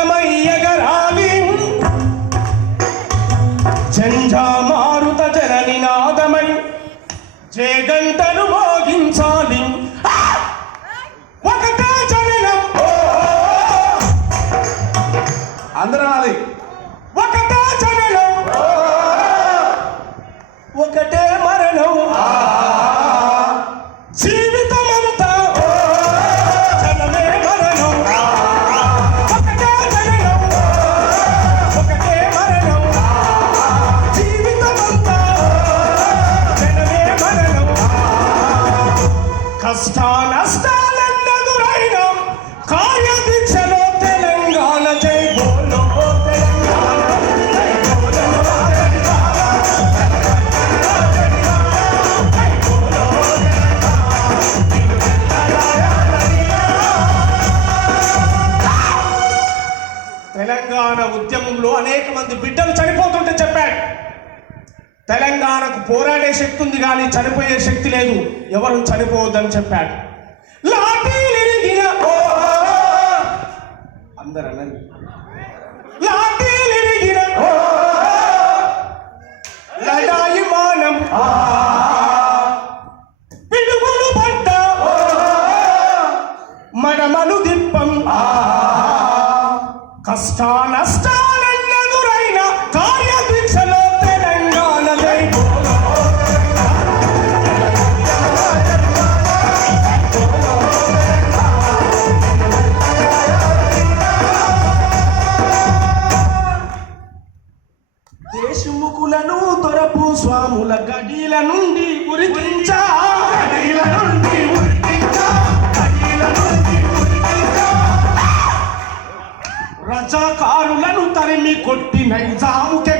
జయకేతనమయ్యగరాలి జంఝామారుత జననినాదమై జయగంటలు మోగించాలి. ఒకటే జననం అందరాలి ఒకటే జననం ఒకటే మరణం జీవితమంతా జనమే మరణం. ఒకటే జననం ఒకటే మరణం జీవితమంతా జనమే మరణం. కష్ట నష్టాలెన్నెదురైన కార్యదీక్షలో తెలంగాణ జై బోలో తెలంగాణ జై బోలో తెలంగాణ ఉద్యమంలో అనేక మంది బిడ్డలు చనిపోతుంటే చెప్పాడు, తెలంగాణకు పోరాడే శక్తి ఉంది కానీ చనిపోయే శక్తి లేదు, ఎవరు చనిపోవద్దని చెప్పాడు. లాఠీలిరిగిన అందరూ అనండి, లాఠీలిరిగిన లడాయి మానం పిడుగులు పడ్డ మడమలు దిప్పం కష్ట నష్టాలెన్నెదురైన కార్యదీక్షలో తెలంగాణ జై బోలో. దేశముఖులను దొరపు స్వాముల గడిల నుండి ఉరికించా రజాకారులను తరిమి కొట్టి నైజాముకే